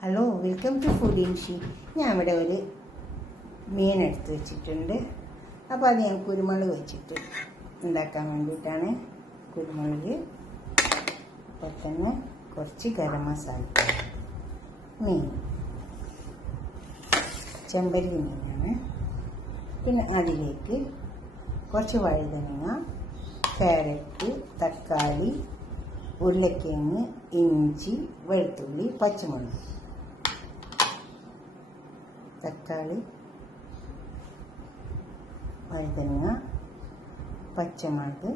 Hello, welcome to food ഇൻഷി. ഞാൻ ഇവിടെ ഒരു മീൻ എടുത്ത് വെച്ചിട്ടുണ്ട്. അപ്പോൾ അത് ഞാൻ കുരുമുളക് വെച്ചിട്ട് ഉണ്ടാക്കാൻ വേണ്ടിയിട്ടാണ്. കുരുമുളക്, അപ്പോൾ തന്നെ കുറച്ച് ഗരം മസാല, മീൻ ചെമ്പല്ലി മീനാണ്. പിന്നെ അതിലേക്ക് കുറച്ച് വഴുതനങ്ങ, ക്യാരറ്റ്, തക്കാളി, ഉരുളക്കിഴങ്ങ്, ഇഞ്ചി, വെളുത്തുള്ളി, പച്ചമുളക്. തക്കാളി, വഴുതനങ്ങ, പച്ചമുളക്,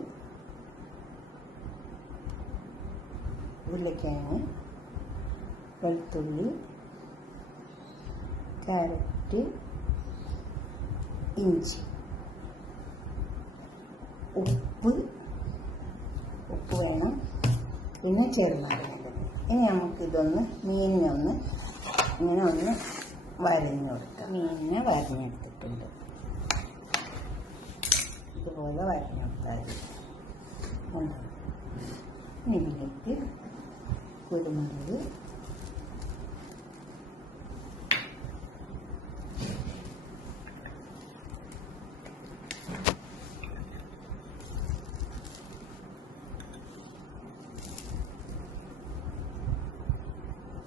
ഉരുളക്കിഴങ്ങ്, വെളുത്തുള്ളി, ക്യാരറ്റ്, ഇഞ്ചി, ഉപ്പ് വേണം, പിന്നെ ചെറുനാരങ്ങ. ഇനി നമുക്കിതൊന്ന് മീനിനൊന്ന് ഇങ്ങനെ ഒന്ന് വരഞ്ഞു കൊടുക്കാം. മീനിനെ വരഞ്ഞെടുത്തിട്ടുണ്ട്. ഇതുപോലെ വരഞ്ഞെടുത്താൽ ഇതിലേക്ക് കുരുമുളക്,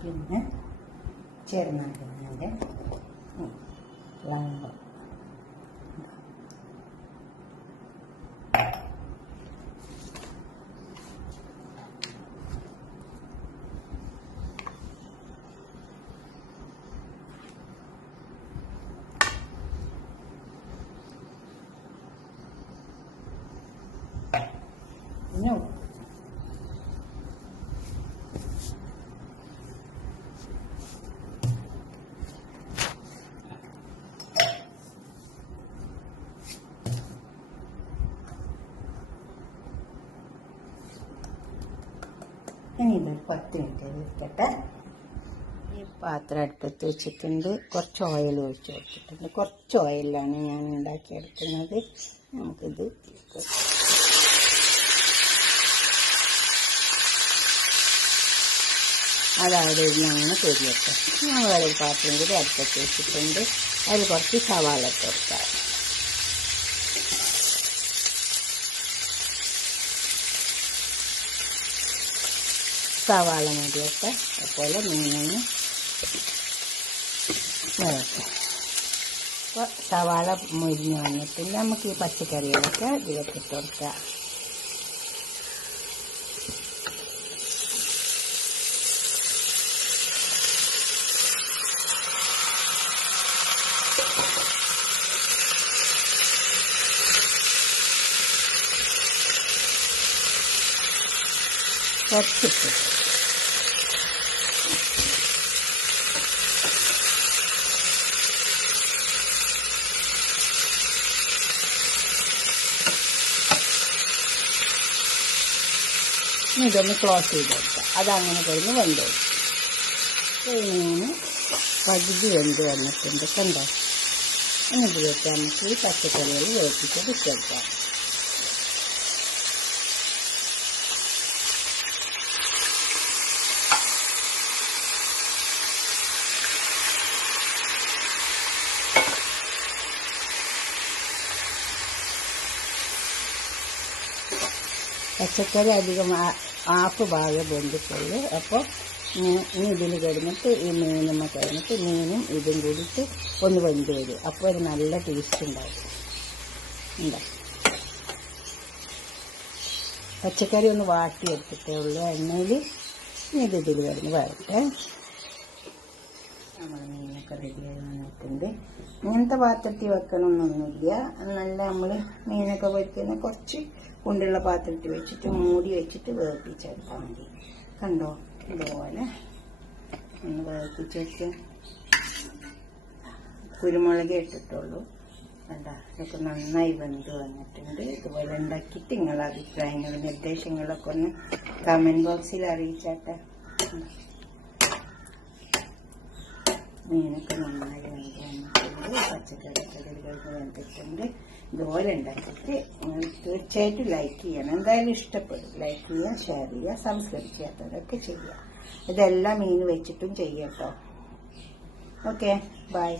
പിന്നെ ചെറുനാരങ്ങയുടെ ലവംഗം, പിന്നെ ഉപ്പ്. ഇനി ഇതൊരു 10 മിനിറ്റ് ഇരിക്കട്ടെ. ഈ പാത്രം അടുപ്പത്ത് വെച്ചിട്ടുണ്ട്. കുറച്ച് ഓയിൽ ഒഴിച്ച് വെച്ചിട്ടുണ്ട്. കുറച്ച് ഓയിലാണ് ഞാൻ ഉണ്ടാക്കിയെടുക്കുന്നത്. നമുക്കിത് അതവിടെ ഇരുന്ന് പൊരിയട്ടെ. ഞാൻ വേറെ പാത്രം കൂടി അടുപ്പത്ത് വെച്ചിട്ടുണ്ട്. അതിൽ കുറച്ച് സവാള ഇട്ട് കൊടുക്കാം. സവാള മതിയൊക്കെ അതുപോലെ മീനിന് വരട്ടെ. അപ്പോൾ സവാള മുരിഞ്ഞ് വന്നിട്ടുണ്ട്. നമുക്ക് ഈ പച്ചക്കറികളൊക്കെ ഇതിലേക്ക് ഇട്ട് കൊടുക്കാം. കുറച്ചിട്ട് ഇതൊന്ന് ക്ലോസ് ചെയ്ത് കൊടുക്കാം. അതങ്ങനെ കഴിഞ്ഞ് വെന്തോ മീന് പകുതി വെന്ത് വന്നിട്ടുണ്ട്. കണ്ടോ? ഇതിലേക്ക് നമുക്ക് ഈ പച്ചക്കറികൾ വേപ്പിച്ചത് ഇട്ടെടുക്കാം. പച്ചക്കറി അധികം ഹാഫ് ഭാഗം വെന്തിട്ടുള്ളൂ. അപ്പോൾ ഇനി ഇതിൽ കിടന്നിട്ട് ഈ മീനുമ്മ കിടന്നിട്ട് മീനും ഇതും കൂടിയിട്ട് ഒന്ന് വെന്ത് വരും. അപ്പോൾ ഒരു നല്ല ടേസ്റ്റ് ഉണ്ടാവും. പച്ചക്കറി ഒന്ന് വാട്ടിയെടുത്തിട്ടേ ഉള്ളൂ എണ്ണയിൽ. ഇനി ഇതിൽ കിടന്ന് വരട്ടെ. നമ്മൾ മീനൊക്കെ റെഡിയായി വന്നിട്ടുണ്ട്. ഇങ്ങനത്തെ പാത്രത്തിൽ വെക്കണമെന്നൊന്നുമില്ല. നല്ല നമ്മൾ മീനൊക്കെ വയ്ക്കുന്ന കുറച്ച് കൊണ്ടുള്ള പാത്രത്തിൽ വെച്ചിട്ട് മൂടി വെച്ചിട്ട് വേർപ്പിച്ചെടുത്താൽ മതി. കണ്ടോ? ഇതുപോലെ ഒന്ന് വേർപ്പിച്ചെടുത്ത് കുരുമുളക് ഇട്ടിട്ടുള്ളൂ. കണ്ടോ? ഇതൊക്കെ നന്നായി വെന്ത് വന്നിട്ടുണ്ട്. ഇതുപോലെ ഉണ്ടാക്കിയിട്ട് നിങ്ങളുടെ അഭിപ്രായങ്ങളും നിർദ്ദേശങ്ങളൊക്കെ ഒന്ന് കമൻറ്റ് ബോക്സിൽ അറിയിച്ചാട്ടെ. മീനൊക്കെ നന്നായി വെന്ത് വന്നിട്ടുണ്ട്. പച്ചക്കറികൾ വെന്തിട്ടുണ്ട്. ഇതുപോലെ ഉണ്ടാക്കിയിട്ട് തീർച്ചയായിട്ടും ലൈക്ക് ചെയ്യണം. എന്തായാലും ഇഷ്ടപ്പെടും. ലൈക്ക് ചെയ്യുക, ഷെയർ ചെയ്യുക, സബ്സ്ക്രൈബ് ചെയ്യാത്തവരൊക്കെ ചെയ്യുക. ഇതെല്ലാം മീൻ വെച്ചിട്ടും ചെയ്യട്ടോ. Okay, by.